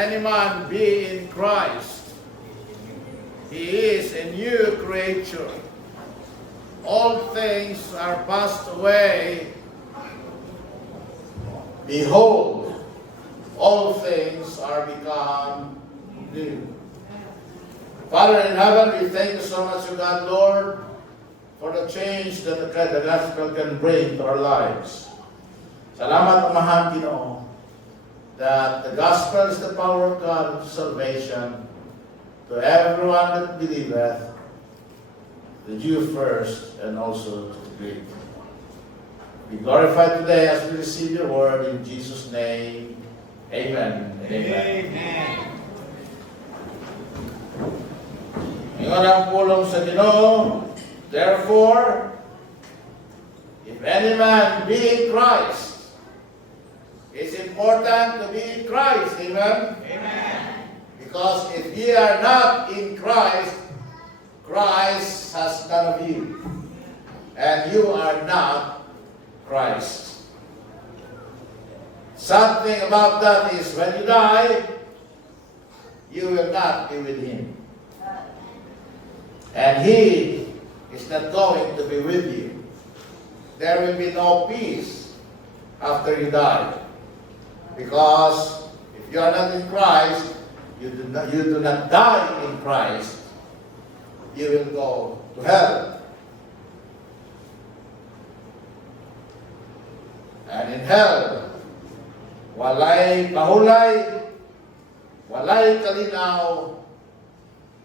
any man be in Christ, he is a new creature. All things are passed away. Behold, all things are become new. Father in heaven, we thank you so much, God, Lord, for the change that the gospel can bring to our lives. Salamat, Amahan, Ginoo, that the gospel is the power of God of salvation to everyone that believeth, the Jew first and also to the Greek. Be glorified today as we receive your word in Jesus' name. Amen. Amen. Ngayon ang pulong sa Ginoo. Therefore, if any man be in Christ, it's important to be in Christ. Amen? Amen. Because if ye are not in Christ, Christ has none of you. And you are not Christ. Something about that is when you die, you will not be with Him. And He is not going to be with you. There will be no peace after you die. Because if you are not in Christ, you do not die in Christ, you will go to hell. And in hell, walay pahulay, walay kalinaw,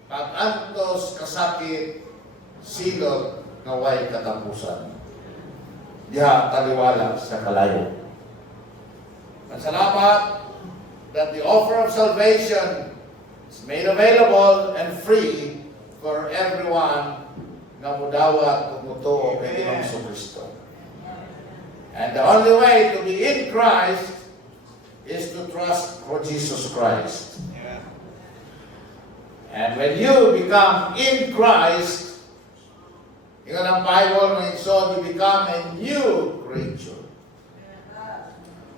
pag-antos kasakit, silot na way katapusan. Diha taliwala sa kalayo. At salamat that the offer of salvation is made available and free for everyone na mudawat kung mutuo kay Ginoong Kristo. And the only way to be in Christ is to trust for Jesus Christ. Yeah. And when you become in Christ, yun ang Bible na so you become a new creature.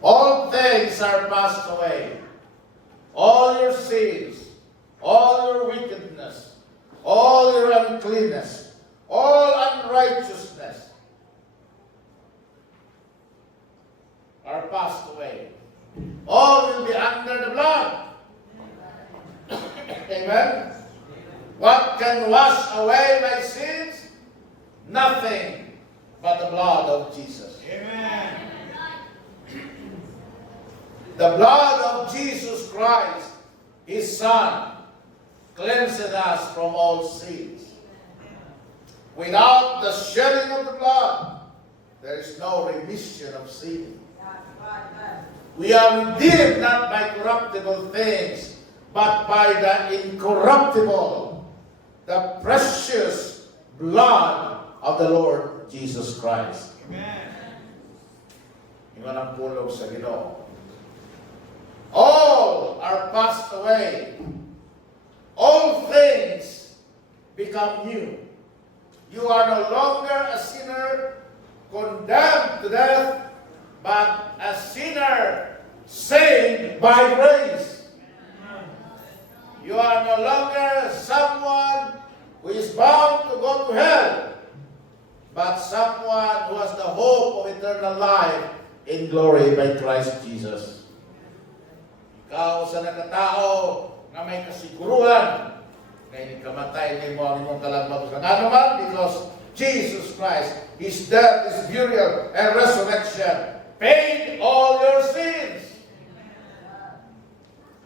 All things are passed away. All your sins, all your wickedness, all your uncleanness, all unrighteousness are passed away. All will be under the blood. Amen? What can wash away my sins? Nothing but the blood of Jesus. Amen. The blood of Jesus Christ, His Son, cleanses us from all sins. Without the shedding of the blood, there is no remission of sin. We are redeemed not by corruptible things, but by the incorruptible, the precious blood of the Lord Jesus Christ. Amen. Iwan ang pulong sa Ginoo. All are passed away. All things become new. You are no longer a sinner condemned to death, but a sinner saved by grace. You are no longer someone who is bound to go to hell, but someone who has the hope of eternal life in glory by Christ Jesus. Ikaw sa nakatao na may kasiguruhan na hindi kamatay ni mo ang imong kalagmag sa naman, because Jesus Christ, His death, His burial, and resurrection paid all your sins.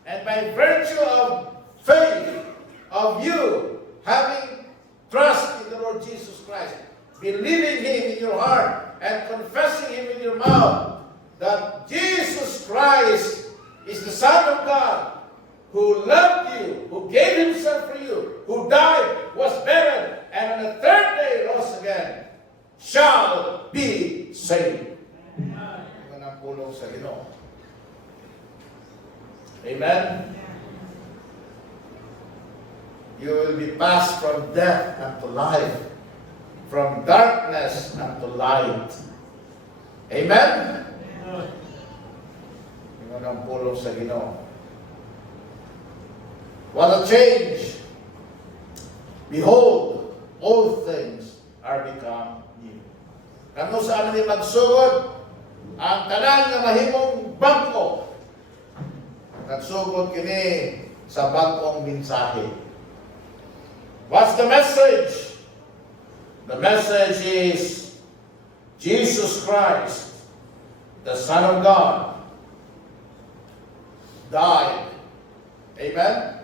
And by virtue of faith of you having trust in the Lord Jesus Christ, believing Him in your heart and confessing Him in your mouth, that Jesus Christ is the Son of God, who loved you, who gave Himself for you, who died, was buried, and on the third day rose again, shall be saved. Ito ang pulong sa Ginoo. Amen? You will be passed from death unto life, from darkness unto light. Amen? Ito ang pulong sa Ginoo. What a change! Behold, all things are become new. Kano sa amin magsugod, ang tanan nga mahimong bangko. Nagsugod kini sa bangkong mensahe. What's the message? The message is Jesus Christ, the Son of God, died. Amen?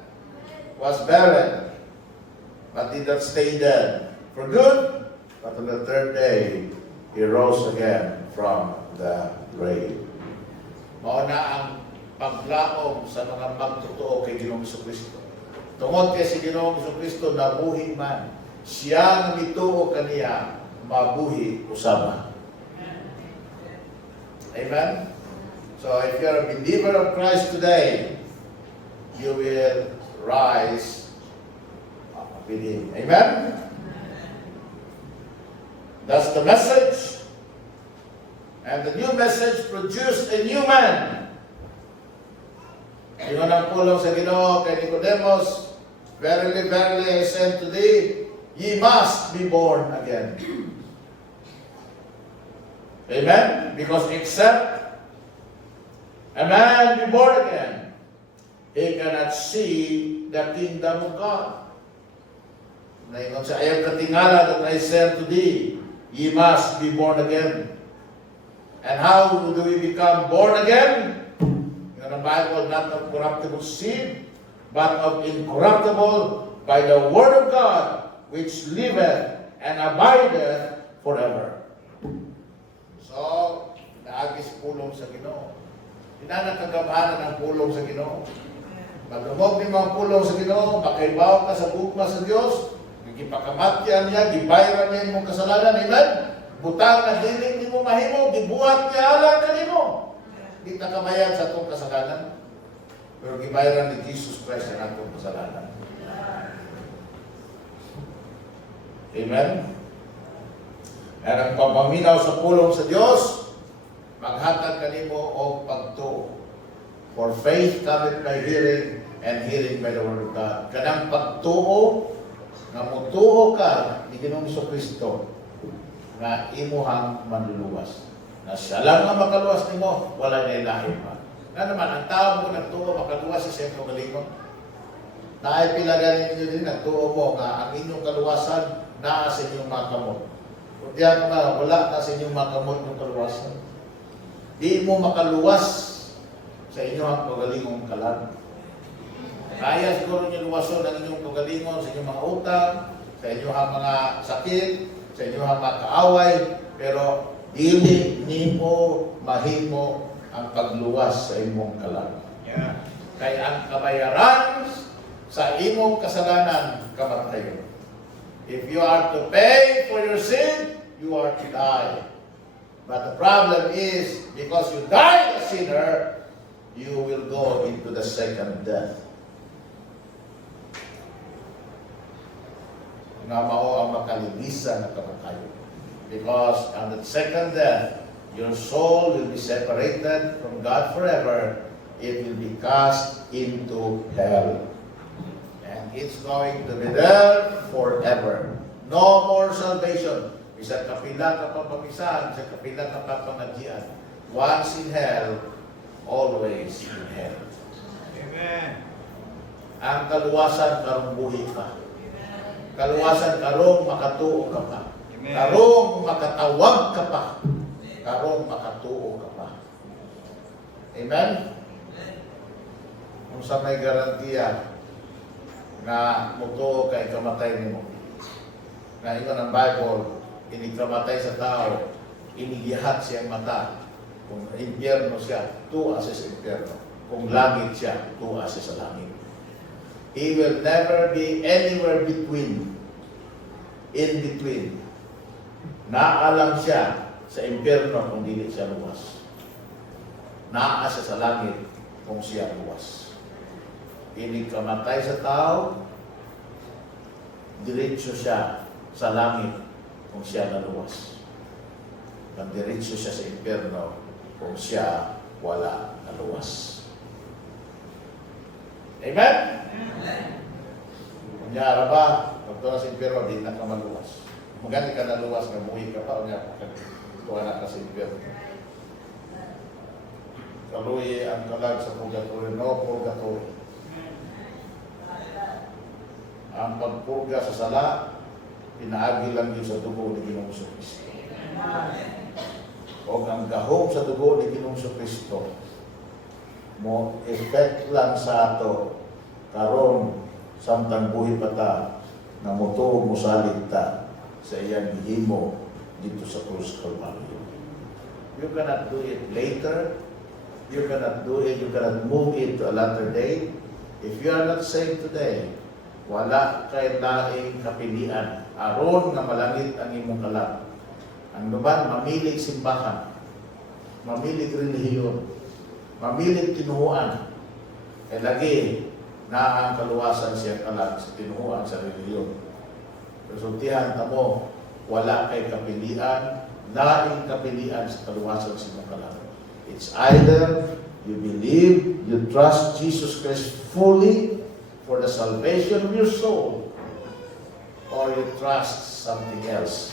Was buried, but did not stay dead for good, but on the third day, He rose again from the grave. Mao na ang paglaom sa mga magtotoo kay Ginoong Jesucristo. Tungod kay si Ginoong Jesucristo nabuhi man, siya nga mituo kaniya mabuhi usaba. Amen? So if you're a believer of Christ today, you will rise with Him. Amen? That's the message. And the new message produced a new man. Yun ang pulong sa Ginoo kay Nicodemus, verily, verily, I say to thee, ye must be born again. Amen? Because except a man be born again, he cannot see the kingdom of God. Naingon sa ayang katingala that I said to thee, ye must be born again. And how do we become born again? In the Bible, not of corruptible seed, but of incorruptible, by the word of God, which liveth and abideth forever. So, naagis pulong sa Ginoo. Pinanakagabanan ang pulong sa Ginoo. Magdumog ni mga pulong sa Ginoo, makaibaw ka sa bugma sa Diyos, gipakamatyan niya, gibayran niya imong kasalanan, amen? Butang na dinig ni mo mahimo, gibuhat niya alang kanimo. Di nakabayad sa itong kasalanan, pero gibayran ni Jesus Christ ang atong kasalanan. Amen? At ang papaminaw sa pulong sa Diyos, maghatag kanimo o pagtuo. For faith cometh by hearing, and hearing by the word of God. Kanang pagtuo, nga mutuo ka ni Ginoong Jesucristo, nga imuhang manluluwas. Na siya lang nga makaluwas nimo, wala na ilahin pa. Na naman, ang tao mo nagtuo, makaluwas sa siyang kagalingon. Naay pilaganin ninyo din, nagtuo mo nga ang inyong kaluwasan naa sa inyong mga kamot. Kung diyan nga, wala na sa inyong mga kamot ng kaluwasan. Di mo makaluwas sa inyong kagalingon kalan. Kaya siguro niyo luwason ang inyong kagalingon sa inyong mga utang, sa inyong mga sakit, sa inyong mga kaaway, pero dili nimo mahimo ang pagluwas sa imong kalan. Yeah. Kaya ang kabayaran sa imong kasalanan, kamatayon. If you are to pay for your sin, you are to die. But the problem is, because you died a sinner, you will go into the second death. Nga mao ang makalinisan ng kamatayon. Because on the second death, your soul will be separated from God forever. It will be cast into hell. And it's going to be there forever. No more salvation. Isa kapila ka pa pamisan, isa kapila ka pa pangadyan. Once in hell, always in hell. Amen. Ang kaluwasan karong buhi ka. Kaluwasan karong makatuo ka pa. Amen. Karong makatawag ka pa. Karong makatuo ka pa. Amen? Kung sa may garantiya na mutuo kay kamatay nimo. Na ito ng Bible, inikamatay sa tao, inigihat siyang mata. Kung impyerno siya, tuwa siya sa impyerno. Kung langit siya, tuwa siya sa langit. He will never be anywhere between. In between. Naalang siya sa impyerno kung dili siya luwas. Naa siya sa langit kung siya luwas. Inikamatay sa tao, diretso siya sa langit kung siya naluwas. Diretso siya sa impyerno kung siya wala naluwas. Amen? Kunyara ba, pag ito na si Pero, di na ka maluwas. Maganda ka naluwas, gamuhi ka pa, kunyara ka. Ito na ka si Pero. Kaluhi ang kalag sa purgatory, no purgatory. Ang pagpurga sa sala, pinaagi lang yun sa dugo ni Ginoong Kristo. O ang gahom sa dugo ni Ginoong Kristo, mo effect lang sa ato karon samtang buhi pa ta na motuog mo salit ta sa iyang gihimo dito sa krus Kalbaryo. You cannot do it later. You cannot do it. You cannot move it to a later day. If you are not saved today, wala kay laing kapilian aron nga malangit ang imong kalag. Ang nuban mamilig simbahan, mamilig relihiyon, mamilig tinuhuan, e lagi na ang kaluwasan siya kalag sa tinuhuan sa relihiyon. Resultihan ta mo, wala kay kapilian, laing kapilian sa kaluwasan sa imong kalag. It's either you believe, you trust Jesus Christ fully for the salvation of your soul, or you trust something else.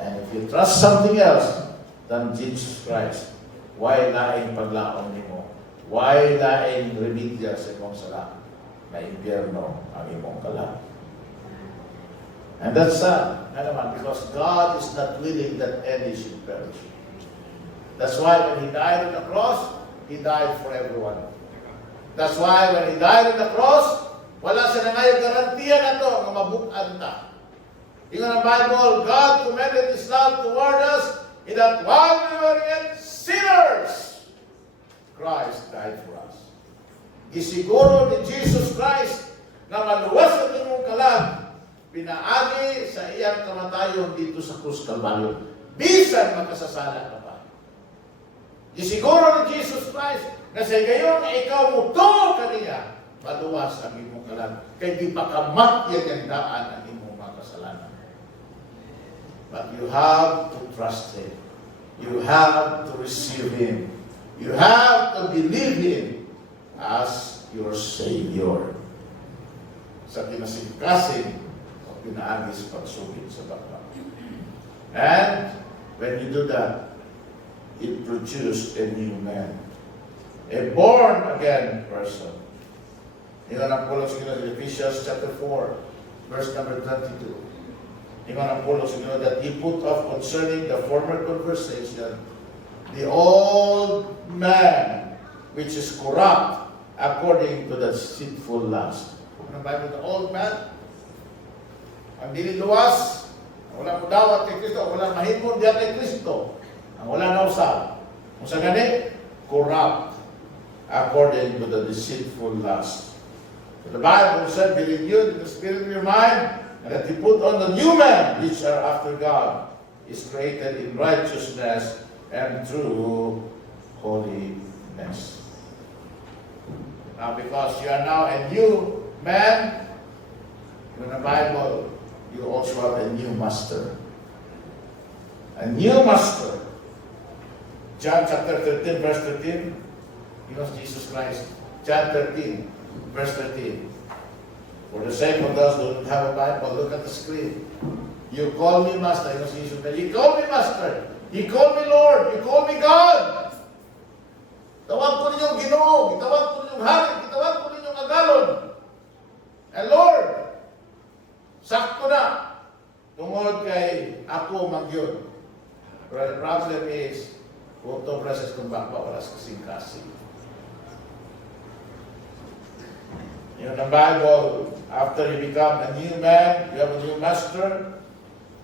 And if you trust something else than Jesus Christ, why laing paglaom nimo? Why laing remedya sa imong sala? Na impyerno ang imong kalag. And that's sad, because God is not willing that any should perish. That's why when He died on the cross, He died for everyone. That's why when He died on the cross, wala siya na ngayon garantiya na ito nga mabukan ta. Ingon ang Bible, God commended His love toward us in that while we were yet sinners, Christ died for us. Gisiguro ni Jesus Christ na maluwas ang inyong kalag, pinaagi sa iyang kamatayon dito sa krus Kalbaryo. Bisan makasasala ka pa. Gisiguro ni Jesus Christ na sa gayon na ikaw muto kaniya, maluwas ang imong kalag. Kaya di pa kamatyan ang daan ang imong mga kasalanan. But you have to trust Him. You have to receive Him. You have to believe Him as your Savior. Sa pinasingkasin o pinaagis pagsugid sa bakla. And when you do that, it produced a new man. A born-again person. Ingon ang Paulo sa Ephesians chapter 4, verse number 22. Ingon ang Paulo sa that He put off concerning the former conversation the old man which is corrupt according to the sinful lust. Ano ba the old man? Ang dili luwas, wala mo dawat kay Kristo, wala mahimong diya kay Kristo. Ang wala na usab. Kung sa gani, corrupt according to the deceitful lust. So the Bible said, be renewed in the spirit of your mind, and that you put on the new man, which are after God, is created in righteousness and true holiness. Now, because you are now a new man, in the Bible, you also have a new master. A new master. John chapter 13, verse 13, he was Jesus Christ. John 13, verse 13. For the sake of those who don't have a Bible, look at the screen. You call me Master. He was Jesus Christ. You call me Master. You call me Lord. You call me God. Tawag ko ninyong Ginoo. Tawag ko ninyong Hari. Tawag ko ninyong Agalon. And Lord, sakto na. Tungod kay ako magyod. But the problem is, Puto proses kumbak pa oras kasing-kasing. In the Bible, after you become a new man, you have a new master.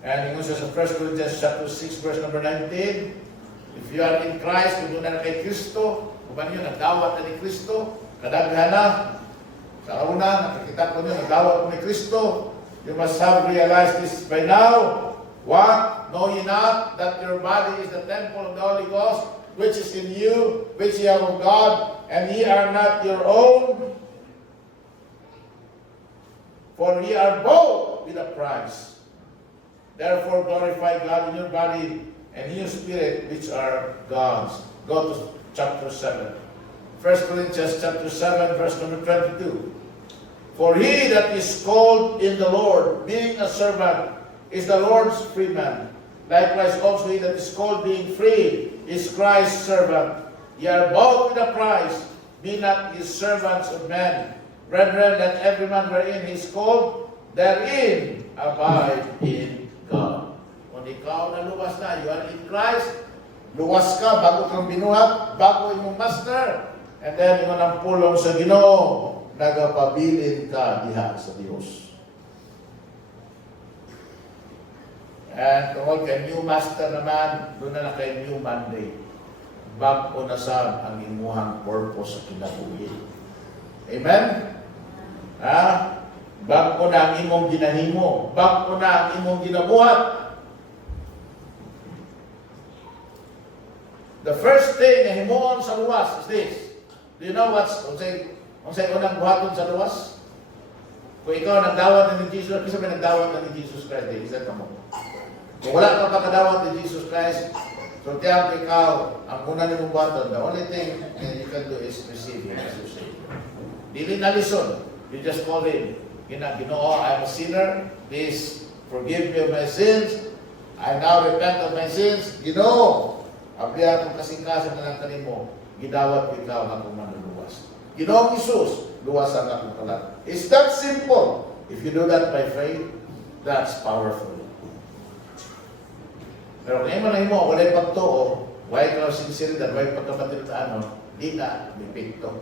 And in 1 Corinthians chapter 6, verse number 19, if you are in Christ, kung doon na kay Kristo, kung yun, nagdawat na ni Kristo, kadaghan na. Sa una, nakikita ko nyo, nagdawat ko ni Kristo. You must have realized this by now. What? Know ye not that your body is the temple of the Holy Ghost, which is in you, which ye have of God, and ye are not your own? For ye are bought with a price. Therefore glorify God in your body and in your spirit, which are God's. Go to chapter 7. 1 Corinthians chapter 7, verse number 22. For he that is called in the Lord, being a servant, is the Lord's freeman. Likewise also he that is called being free is Christ's servant. Ye are bought with a price, be not his servants of men. Brethren, let every man wherein he is called, therein abide in God. Kung ikaw na luwas na, you are in Christ, luwas ka, bago kang binuhat, bago imong master, and then imo nang pulong sa Ginoo, nagapabilin ka diha sa Dios. And tungkol kay new master naman, doon na kay new mandate. Bago na sa ang imuhang purpose sa kinabuhi. Amen? Bago na ang imong ginahimo. Bago na ang imong ginabuhat. The first thing na himuon sa luwas is this. Do you know what's unang buhaton sa luwas? Kung ikaw nagdawat ni Jesus, kasi may nagdawat ni Jesus Christ, is that mo? Kung wala ka pagkadawat ni Jesus Christ, so tiyak ikaw, ang una ni mong buhaton, the only thing you can do is receive Him as your Savior. Dili na listen. You just call Him. Ginoo, I'm a sinner. Please forgive me of my sins. I now repent of my sins. Ginoo, abriya kong kasingkasan na lang kanimo. Gidawat ko ikaw na kung manluluwas. Ginoong Isus, luwasan akong kalat. It's that simple. If you do that by faith, that's powerful. Pero kung mo na mo, wala yung pagtuo, why ka sinceridad, why pagkapatil na di na, bipikto.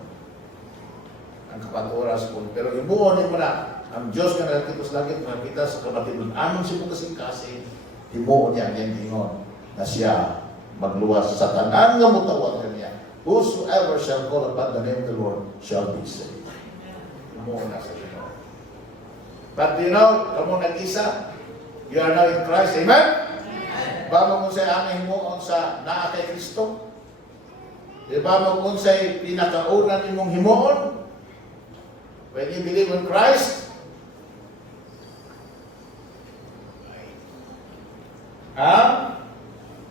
Ang kapaturas po. Pero imuonin mo na, ang Diyos nga nakakita sa langit, nakakita sa kapatid, anong siya kasing-kasing, imuon niya, yan ingon, na siya magluwas sa tanan nga mutawag niya. Whosoever shall call upon the name of the Lord shall be saved. Imuon na sa Ginoo. But you know, kamo nag-isa, you are now in Christ. Amen? Ba mo kung sa'y ang himuon sa naa kay Kristo? Di ba mo kung sa'y pinakaunan imong himuon? When you believe in Christ?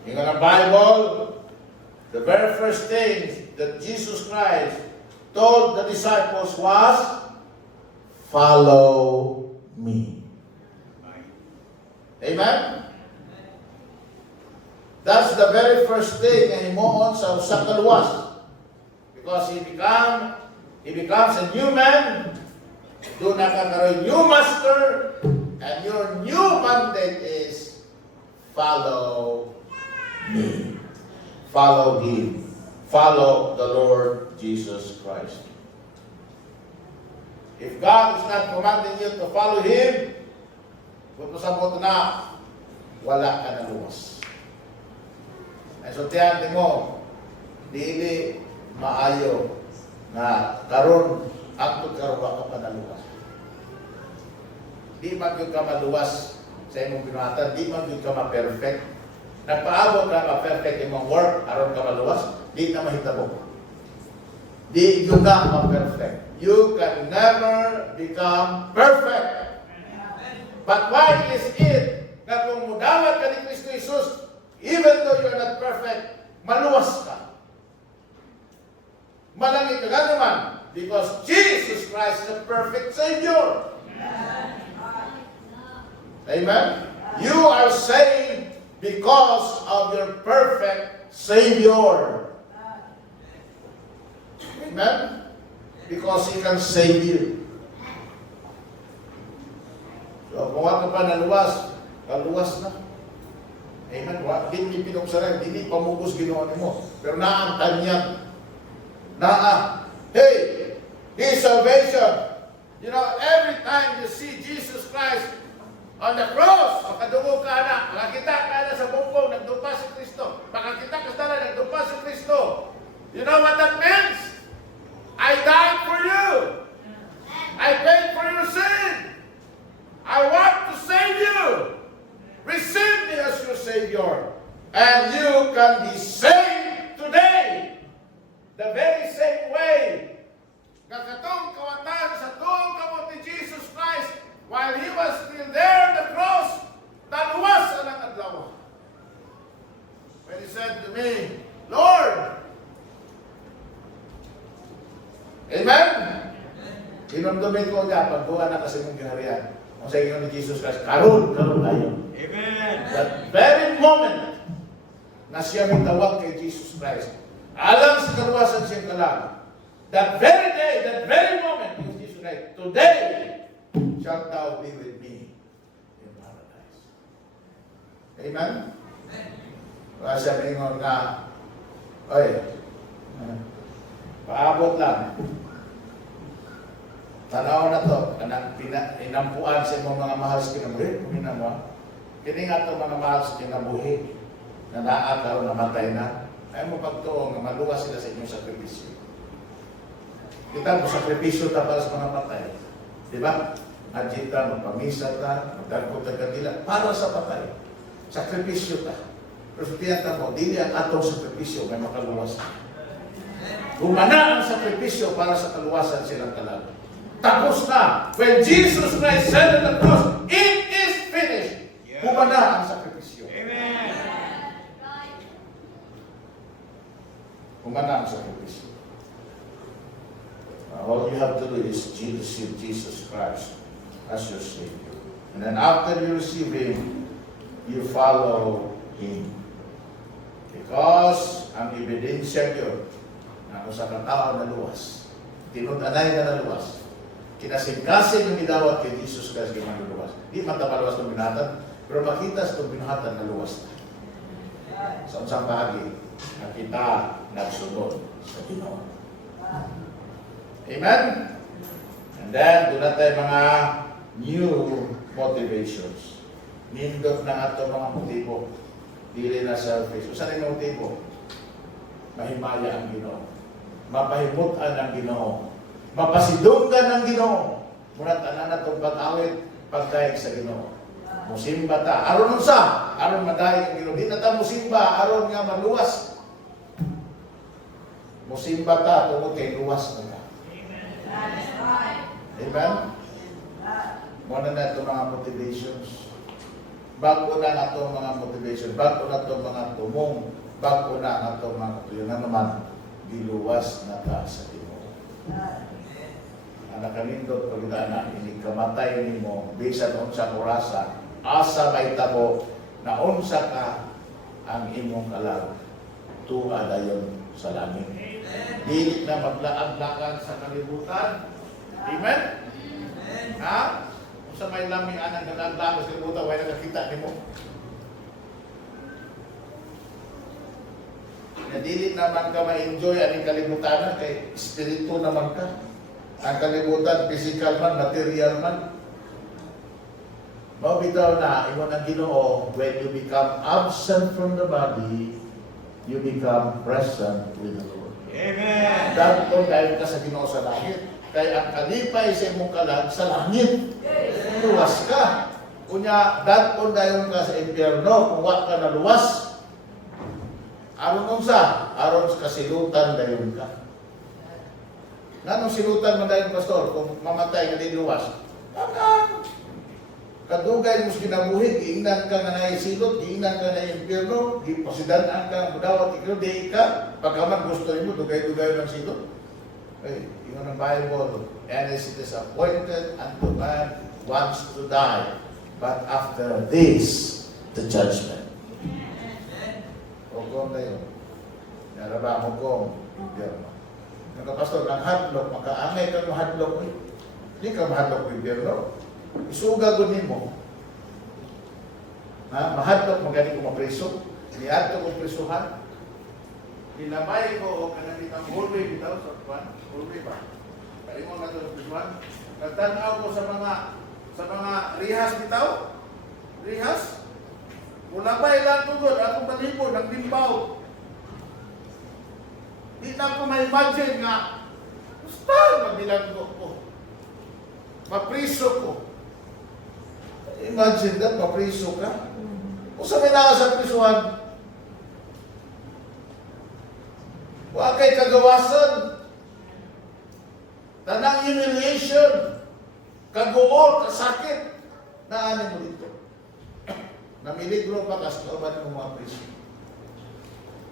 In the Bible, the very first thing that Jesus Christ told the disciples was, follow me. Amen? That's the very first thing na himuon sa usa ka luwas. Because he becomes a new man, doon na kakaroon new master, and your new mandate is follow me. Follow Him. Follow the Lord Jesus Christ. If God is not commanding you to follow Him, kung pasabot na, wala ka na luwas. Ay so tiyan mo, dili maayo na karon agtod karon ka pa naluwas. Di man gyud ka maluwas sa imong binuhatan, di man gyud ka ma-perfect. Nagpaabot ka ma-perfect imong work aron ka maluwas, di na mahitabo. Di gyud ka ma-perfect. You can never become perfect. But why is it na kung mudawat ka ni Kristo Jesus, even though you're not perfect, maluwas ka? Malangit ka naman because Jesus Christ is a perfect Savior. Amen? You are saved because of your perfect Savior. Amen? Because He can save you. So, kung ka pa naluwas, kaluwas na. Amen? Hindi pinugsaray, hindi pamugos ginawa mo. Pero naang tanyag. Hey, His salvation. You know, every time you see Jesus Christ on the cross, makadungog ka na, makakita ka na sa bumbong, nagdumpa si Kristo. Makakita ka na, nagdumpa si Kristo. You know what that means? I died for you. I paid for your sin. I want to save you. Receive me as your Savior. And you can be saved today. The very same way. Kakatong kawatan sa tuong kamot ni Jesus Christ while He was still there on the cross, naluwas ang adlaw. When He said to me, Lord, Amen? He Dinumdumin ko niya, pagbuha na kasi mong ginarian. Kung sa inyo ni Jesus Christ, karon tayo. Amen. That very moment na siya mitawag kay Jesus Christ, alang sa kaluwasan siyang kalang, that very day, that very moment, is Jesus Christ, today shalt thou be with me in paradise. Amen? Kaya siya mingon nga, oy, paabot lang. Tanaw na to, kanang inampuan sa mga mahal sa kinabuhi, kumina mo. Kini nga ito mga mahal sa kinabuhi, na naataw, namatay na, ay mo pagtuong, maluwas sila sa inyong sakripisyo. Kita mo, sakripisyo ta para sa mga patay. Di ba? Adjita, magpamisa ta, magdagpo ta kanila, para sa patay. Sakripisyo ta. Pero tiyan mo, dili ang atong sakripisyo, may makaluwas. Humana ang sakripisyo para sa kaluwasan silang kalag. Tapos na. When Jesus Christ said on the cross, it is finished. Humana ang sakripisyo. Amen. Humana ang sakripisyo. All you have to do is receive Jesus Christ as your Savior. And then after you receive Him, you follow Him. Because ang ebidensya yun, na kung sa katao na luwas, tinudanay na luwas, kinasing-kasing yung idawat kay Jesus Christ yung mga luwas. Di matapaluwas ng binatan, pero makita sa itong binatan na luwas na. Sa unsang bahagi, na kita nagsunod sa Ginoo. Amen? And then, doon na tayo mga new motivations. Nindot na nga ito mga motibo. Dili na selfish. O saan yung motibo? Mahimaya ang Ginoo. Mapahimutan ang Ginoo. Mapasidunggan ang Ginoo. Muna tanan na itong pag-awit, pagdaig sa Ginoo. Musimba ta. Aron unsa? Aron madaig ang Ginoo. Di na ta musimba, aron nga maluwas. Musimba ta, tungkol kay luwas na ka. Amen? Muna na itong mga motivations. Bago na na itong mga motivation, bago na itong mga tumong, bago na na itong mga yun na naman, diluwas na ta sa Ginoo. Anak kanindot pagdana, inikamatay ni mo, bisan unsa orasa, asa may tabo, na unsa ka ang imong kalag, tuwa dayon sa langit. Dili na maglaag-laag sa kalibutan. Amen? Ha? Sa may laming anang naglaag-laag sa kalibutan, wala nakakita ni mo. Na dili naman ka ma-enjoy aning kalibutan kay espiritu naman ka. Ang kalibutan, physical man, material man. Mabitaw na, imo ng Ginoo, when you become absent from the body, you become present with the Lord. Amen. Dapat dahil ka sa Ginoo sa langit. Kaya ang kalipay sa imong kalag sa langit. Luwas ka. Kunya, dapat dahil ka sa impyerno, kung wa ka na luwas. Aron unsa? Aron sa kasilutan dayon ka. Nanong silutan man dayon, pastor, kung mamatay ka din luwas? Tangan! Kadugay mo sa kinabuhi, giingnan ka nga na isilot, giingnan ka na impyerno, gipasidanan ka, mudawat ikaw, di ka, pagkaman gusto mo, dugay-dugay ng silot. Okay, yun ang Bible. And it is appointed unto man wants to die, but after this, the judgment. Hukom na yun. Naraba hukom, impyerno. Pastor, ang hadlok, makaangay ka ng hadlok. Hindi ka mahadlok ng impyerno. Isuga ko nimo. Mahadlok, magaling ko mapreso. Niadto ko presuhan. Dinamay ko o kanabitang hurwe bitaw sa kwan. Hurwe ba? Kaya mo na ito sa presuhan. Nagtanaw ko sa mga rihas bitaw. Rihas. Mula ba ilang tugod, akong balibo, ng dimbaw. Di na ko ma-imagine nga, basta mabilanggo ko. Mapriso ko. Imagine that, mapriso ka. Kung sa may naka sa prisuhan, huwag kay kagawasan. Tanang humiliation, kaguol, kasakit, na ano mo dito. Namiligro pa kas kauban ng mga priso.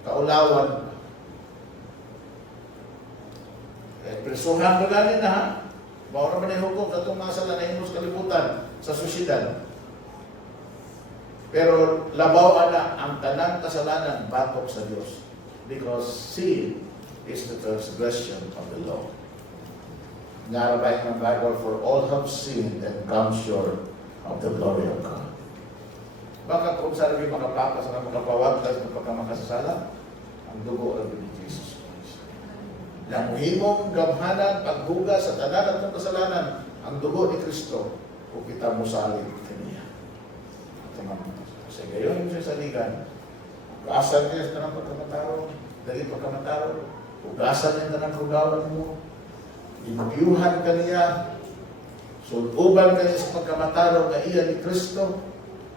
Kaulawan pa. Prisuhan ba ganin na ha? Bawa naman yung hukom sa itong mga sala na hinos kalibutan sa susyedad. Pero labaw na ang tanang kasalanan batok sa Diyos. Because sin is the transgression of the law. Narabay ng Bible, for all have sinned and come short of the glory of God. Baka kung saan rin makapakas na makapawagtas ng pagkamakasasala, ang dugo ng Jesus Christ. Namuhimong gamhanan, paghuga sa tanan at ng kasalanan, ang dugo ni Kristo, kung kita mo salin kaniya. Kasi gayon yung sasaligan, ugasan niya sa tanang pagkamataro, dahil pagkamataro, ugasan niya tanang kugawan mo, inubiyuhan kaniya, suluban kaniya sa pagkamataro na iya ni Kristo.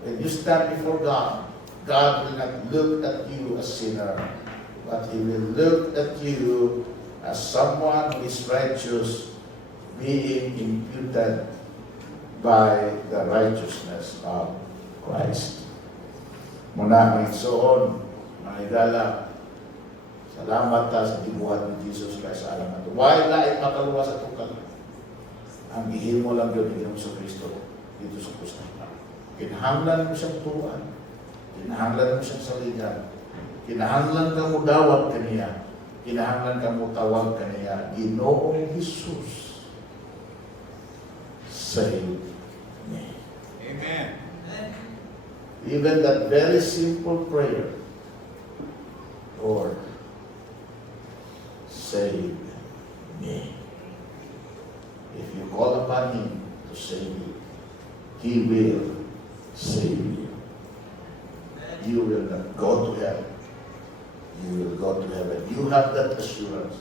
When you stand before God, God will not look at you as sinner, but He will look at you as someone who is righteous, being imputed by the righteousness of Christ. Muna ang igsoon, mga igala, salamat ta sa gibuhat ni Jesus Christ sa alam nato. Why laing makaluwa sa tukal? Ang gihimo lang yun ni Hesus Kristo dito sa pustahan. Kinahanglan mo siyang turuan. Kinahanglan mo siyang saligan. Kinahanglan ka mo dawat kaniya. Kinahanglan ka mo tawag kaniya. Ginoong Jesus, save me. Amen. Even that very simple prayer, Lord, save me. If you call upon Him to save you, He will save you. You will not go to hell. You will go to heaven. You have that assurance.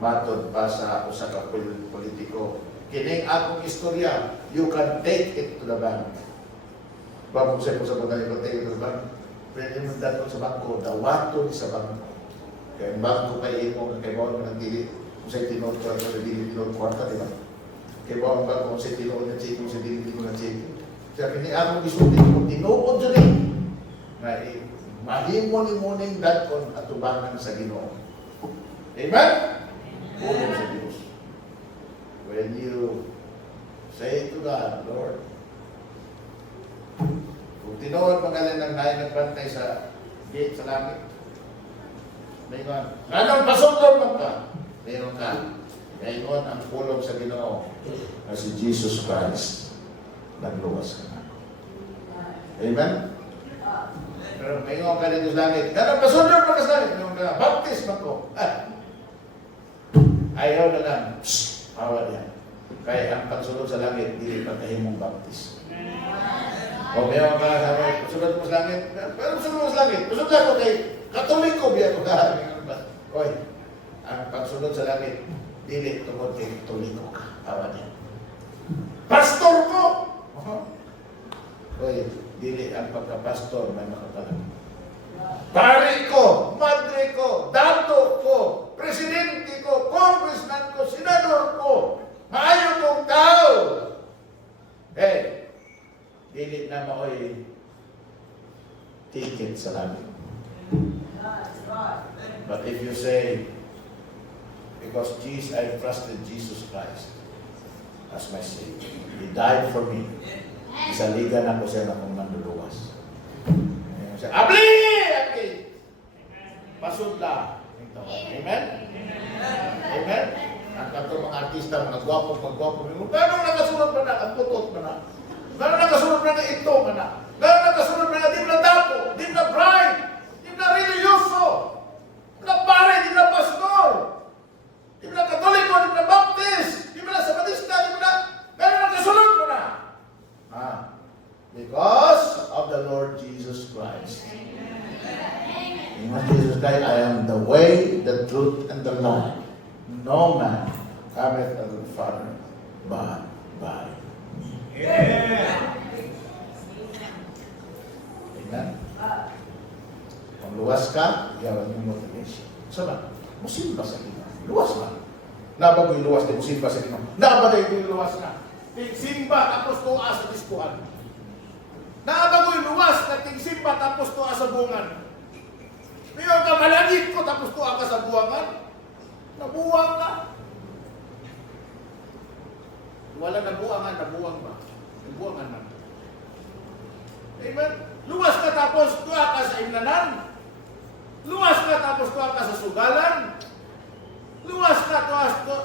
Matod pa sa usa ka politiko, kining akong istorya, you can take it to the bank. Bago sa pagdali ko, take it to the bank. Pwede mo dato sa bangko, dawato ni sa bangko. Kaya ang bangko kay imo, kay bawang mo ng dili, kung sa'y tinod ko, kung sa'y dili tinod kwarta, di ba? Kay bawang bangko, kung sa'y tinod na check, kung sa'y dili tinod na check. Kaya kini akong isulti ko, tinuod dyan eh. Na mahimo ni muning datkon at tubangan sa Ginoo. Amen? Pulong sa Diyos. When you say to God, Lord, kung tinuod pangalan ng naay nagbantay sa gate sa langit, mayroon, anong pasundon mo ka? Mayroon ka. Mayroon ang pulong sa Ginoo na si Jesus Christ. Nagluwas ka na. Amen? Pero mayroon ka dito sa langit. Anong pasundon mo ka sa langit? Mayroon ka, baptism ako. Ayaw na lang. Psst! Awal yan. Kaya ang pagsunod sa langit, hindi pagkahimong baptism. O mayroon ka sa langit, pagsunod mo sa langit. Pero pagsunod mo sa langit, pagsunod ako kay Katoliko, biya ko ka. Oy, ang pagsunod sa langit, dili tungkol kay Katoliko ka. Awal yan. Pastor ko! Oy, dili ang pagka-pastor may makatalang. Pare ko, madre ko, dato ko, presidente ko, congressman ko, senador ko, maayo kong tao. Hey, dili na maoy ticket sa langit. But if you say, because Jesus, I trusted Jesus Christ as my Savior. He died for me. Isaligan ako siya na kung manduluwas. Abli! Abli! Pasudla. Amen? Amen? Ang kanto mga artista, mga gwapo, gano'ng nakasunod pa na? Ang putot pa na? Gano'ng nakasunod pa na ito pa na? Gano'ng nakasunod pa na? Di na dapo, di na bride, di na religyoso, di na pare, di na pastor, di na katoliko, di na baptist, di na sabatista, di na, gano'ng nakasunod pa na? Because of the Lord Jesus Christ. Amen. Jesus Christ, I am the way, the truth, and the life. No man cometh unto the Father but by me. Amen. Amen. Kung luwas ka, yawan yung motivation. Sama, musimba sa Ginoo. Luwas na. Nabag yung luwas din, musimba sa Ginoo. Nabag yung luwas na. Simba tapos tuwa sa dispuan. Naabagoy luwas na simba tapos tuwa sa bungan. Ngayon ka malagit ko tapos tuwa ka sa buwangan. Nabuwang ka. Wala nabuangan, nabuang ba? Nabuangan na. Amen? Luwas ka tapos tuwa ka sa imnanan. Luwas ka tapos tuwa ka sa sugalan. Luwas ka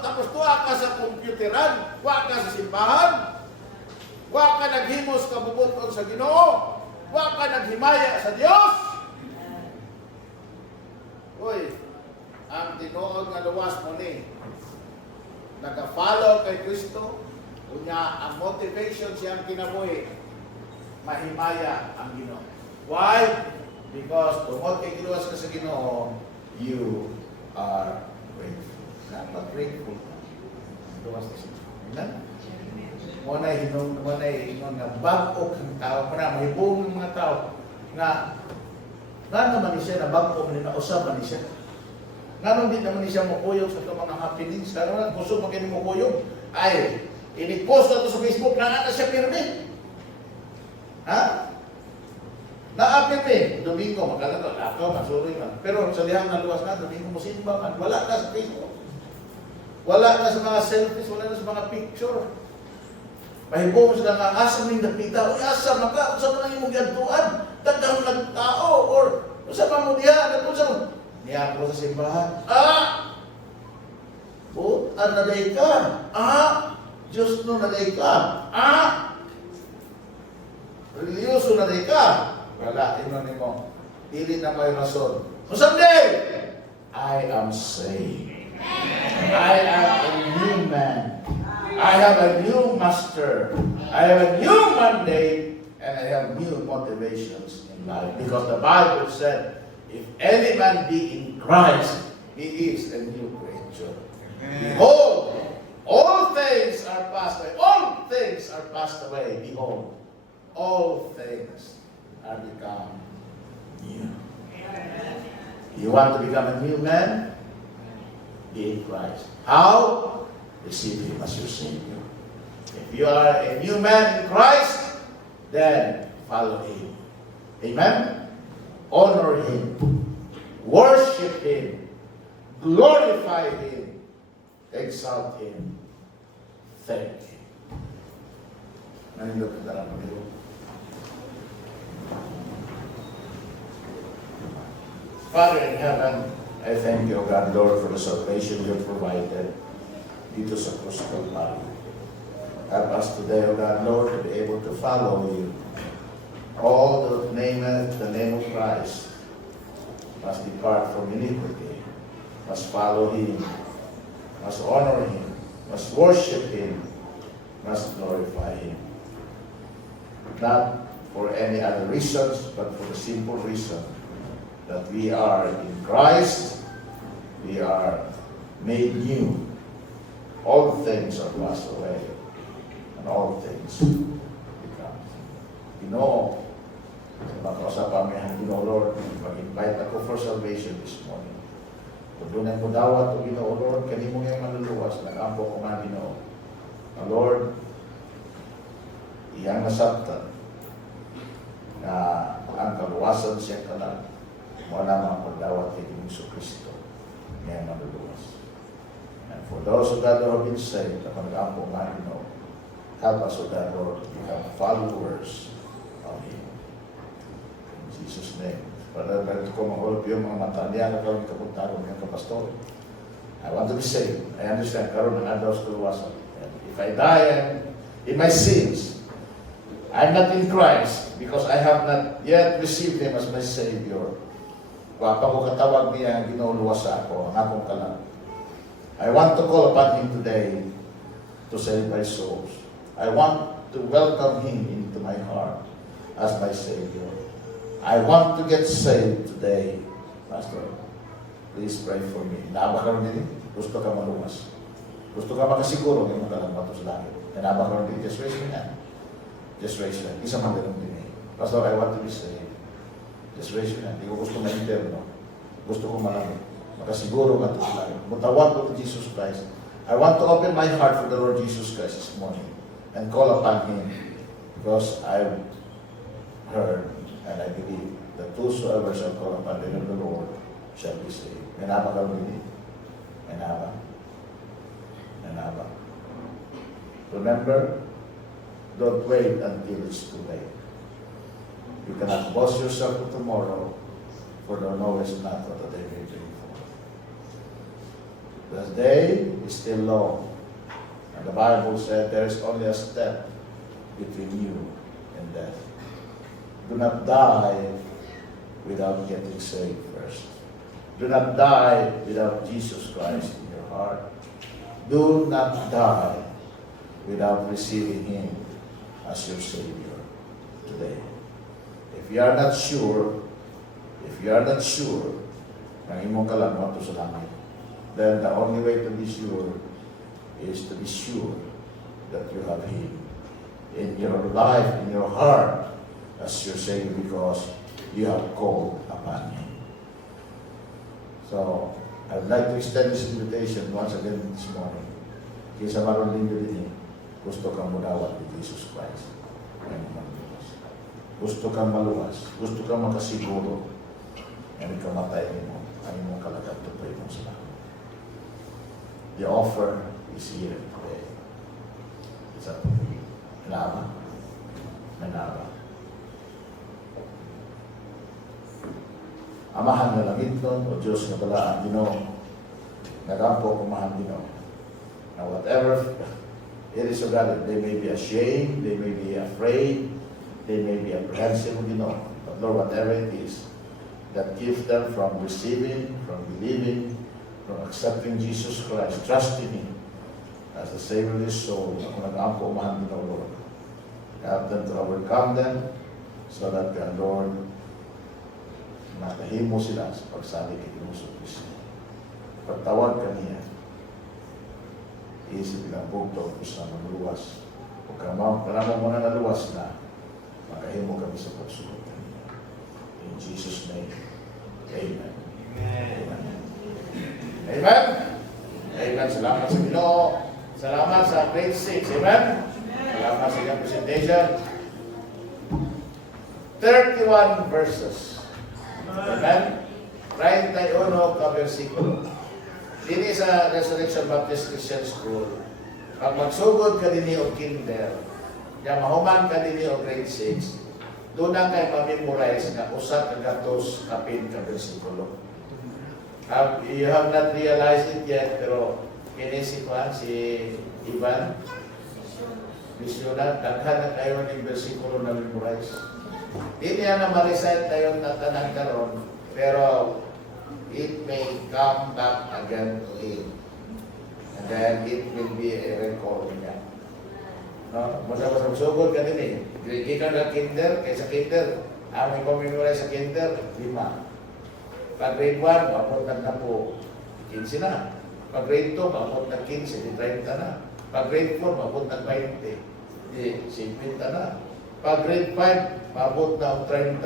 tapos tuwa ka sa kompyuteran. Tuwa ka sa simbahan. Wa ka naghimos kabubutong sa Ginoo. Wa ka naghimaya sa Dios. Uy, ang tinuod nga luwas mo ni nag-follow kay Kristo. Unya ang motivation siyang kinabuhi mahimaya ang Ginoo. Why? Because tungod kay giluwas ka sa Ginoo, you are grateful. Dapat grateful ka. Luwas ka sa Ginoo. Amen? Muna hinong nga bag-o kang tao, muna mahibong ng mga tao na naman siya na bag-o man na usab man siya. Nanon di naman siya mukuyog sa itong mga happenings. Nanon gusto mo kayo mukuyog. Ay, ini-post na ito sa Facebook na siya pirmi. Ha? Na-pirmi. Domingo, magkalato. Ako, masuri man. Pero sa dihang naluwas na, Domingo mo simba man. Wala ka sa Facebook. Wala ka sa mga selfies, wala na sa mga picture. Mahibong sila nga, asa mo yung napita, uy, asa maka, usa mo lang yung magyantuan, tagdang nagtao, or usa pa mo diha, nagpunsa mo, niya ako sa simbahan, naday ka, Diyos no naday ka, religyoso naday ka, wala, inon mo, dili na may rason. So someday, I am saved. I am a new man. I have a new master. I have a new mandate, and I have new motivations in life. Because the Bible said, if any man be in Christ, he is a new creature. Behold, all things are passed away. All things are passed away. Behold, all things are become new. You want to become a new man? Be in Christ. How? Receive Him as your Savior. If you are a new man in Christ, then follow Him. Amen? Honor Him. Worship Him. Glorify Him. Exalt Him. Thank Him. Nanindot ka na Panginoon. Father in heaven, I thank you, O God, Lord, for the salvation you have provided dito sa Cruz Calvary. Help us today, O God, Lord, to be able to follow you. All that nameth the name of Christ must depart from iniquity, must follow Him, must honor Him, must worship Him, must glorify Him. Not for any other reasons, but for the simple reason that we are in Christ, we are made new. All things are passed away, and all things become. Ginoo, makausap kami ang Ginoo Lord, mag-invite ako for salvation this morning. Kung doon mo dawat o Ginoo Lord, kanimo ngayong maluluwas, nag-ampo ko man Ginoo. Lord, iyang nasabtan na ang kaluwasan siya kanan, wala mga pagdawat kay Ginoo Kristo ngayong maluluwas. And for those of God who have been saved, na mag-ampo man, help us, O God, Lord, to become followers of Him. In Jesus' name. Para dahil ko mahulap yung mga mata niya, nagkaroon kapuntaron ng kapastor. I want to be saved. I understand, karoon ng adults kuluwasan. If I die in my sins, I'm not in Christ because I have not yet received Him as my Savior. Wapa ko katawag niya, ginuluwas ako, ang akong kalang. I want to call upon Him today to save my souls. I want to welcome Him into my heart as my Savior. I want to get saved today. Pastor, please pray for me. Naaba ka rin din? Gusto ka maluwas. Gusto ka makasiguro ng mga kalang bato sa langit. Naaba ka rin din? Just raise your hand. Just raise your hand. Isa man din ang din. Pastor, I want to be saved. Just raise your hand. Hindi ko gusto ma-interno. Gusto ko malamit. Makasiguro ka ito sa langit. Mutawag ko to Jesus Christ. I want to open my heart for the Lord Jesus Christ this morning and call upon Him because I've heard and I believe that whosoever shall call upon the name of the Lord shall be saved. Menaba ka rin. Menaba. Remember, don't wait until it's too late. You cannot boast yourself for tomorrow, for thou knowest not what the day may bring forth. The day is still long, and the Bible said there is only a step between you and death. Do not die without getting saved first. Do not die without Jesus Christ in your heart. Do not die without receiving Him as your Savior today. If you are not sure na imong kalamot sa langit, then the only way to be sure is to be sure that you have Him in your life, in your heart, as your Savior, because you have called upon Him. So, I would like to extend this invitation once again this morning. Kaysa maroon ninyo din, gusto kang mudawat ni Jesus Christ. Gusto kang maluwas, gusto kang makasiguro, and ikamatay mo ang imong kalagat tutoy mo sa langit. The offer is here today. It's up to you. Manaba. Amahan na langit nun, o Diyos na balaan, Ginoo, nagampo kumahan Ginoo. Now whatever it is, O God, they may be ashamed, they may be afraid, they may be apprehensive, Ginoo. But Lord, whatever it is that keeps them from receiving, from believing, from accepting Jesus Christ, trusting Him as the Savior of His soul, kung nagampo kumahan Ginoo, Lord. Help them to overcome them, so that, God, Lord, matahimo sila sa pagsali kay Kristo Kristo. Pagtawag ka niya, isip ilang bugtong gusto na magluwas. Huwag ka maramang mo na naluwas na, makahimo kami sa pagsunod ka niya. In Jesus' name, Amen. Amen. Amen. Amen. Salamat sa Ginoo. Salamat sa grade 6. Amen. Salamat sa iyong presentation. 31 verses. Amen? 31 ka versikulo. Dini sa Resurrection Baptist Christian School, pag magsugod ka din o kinder, ya mahuman ka din o grade 6, doon na kayo ma-memorize na usat ka gatos kapin ka versikulo. You have not realized it yet, pero kinisip si Ivan, Misyona, daghan na kayo ng versikulo na memorize. Hindi na ma-recite tayo na tanang karon, pero it may come back again to him. And then it will be a recall niya. No? Masa-masa sugod ka din eh. Hindi ka na kinder, kaysa kinder. Ang may pamimulay sa kinder, 5. Pag grade 1, mapot na po 15 na. Pag grade 2, mapot na 15, di 30 na. Pag grade 4, mapot na 20, di 50 na. Pag grade 5, mabot na 30,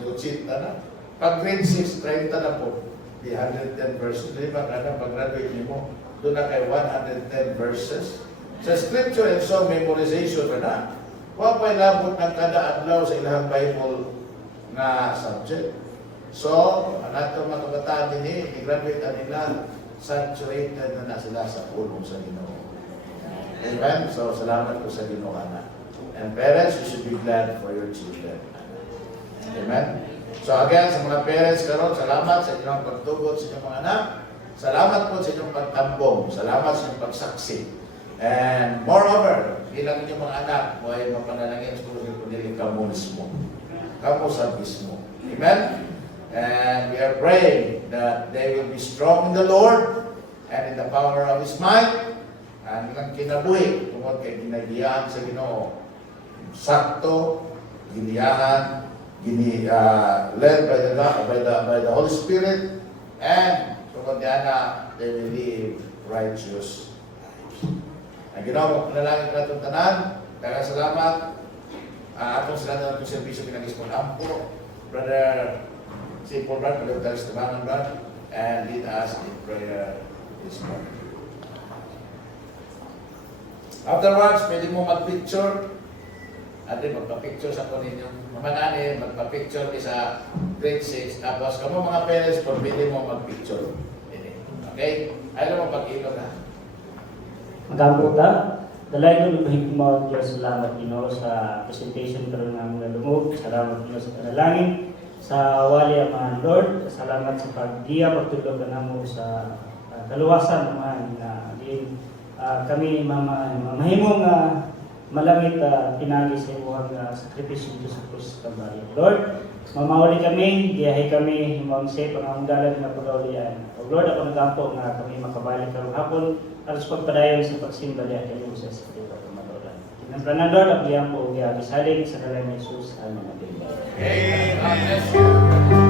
di 80 na. Pag grade 6, 30 na po, di 110 verses. Di ba kada pag-graduate niyo mo, doon na kay 110 verses. Sa scripture and song memorization na, huwag pa'y labot ng kada adlaw sa ilang Bible na subject. So, anak itong mga kabataan din i-graduate na nila, saturated na sila sa pulong sa Ginoo. Amen? So, salamat po sa Ginoo, anak. And parents, you should be glad for your children. Amen? So again, sa mga parents karon, salamat sa inyong pagtugot sa inyong mga anak. Salamat po sa inyong pagtambong. Salamat sa inyong pagsaksi. And moreover, bilang inyong mga anak, mo ay mapanalangin sa Panginoon kundi kamo mismo. Kamo sa mismo. Amen? And we are praying that they will be strong in the Lord and in the power of His might. And ilang kinabuhi, tungkol kay ginagiyaan sa Ginoo. Sakto, giniyahan, led by the Holy Spirit, and tungkol diana, they will live righteous lives. Ang Ginoo, panalangin ka itong tanan, kaya salamat. Atong sila na itong servisyo pinag-ispon ampo, Brother Paul Brad, Brother Talis Tabangan Brad, and lead us in prayer this morning. Afterwards, pwede mo mag-picture. Ate, magpa-picture sa po ninyo. Mamanani, magpa-picture sa grade 6. Tapos, kamo mga parents, pwede mo mag-picture. Okay? Ayaw mo pag-ilog ha? Magambot ka? Dalay ko lubahig mo, Diyos, salamat Ginoo sa presentation karon nga mga lumog. Salamat Ginoo sa panalangin. Sa wali ang Lord, salamat sa pagdiya, pagtulog ka namo sa kaluwasan naman na kami mahimong malangit pinagi sa imuhang sakripisyo dito sa krus Kalbaryo. Lord, mamawali kami, giyahay kami, himawang safe ang dalan na pag-aulian. O Lord, ako nagampo nga kami makabalik karong hapon, alas pagpadayon sa pagsimba niya kayo sa Espiritu at Matulan. Tinangkanan Lord, ang giyang po giyagisalig sa dalan ni Jesus. Amen. Amen. God bless you.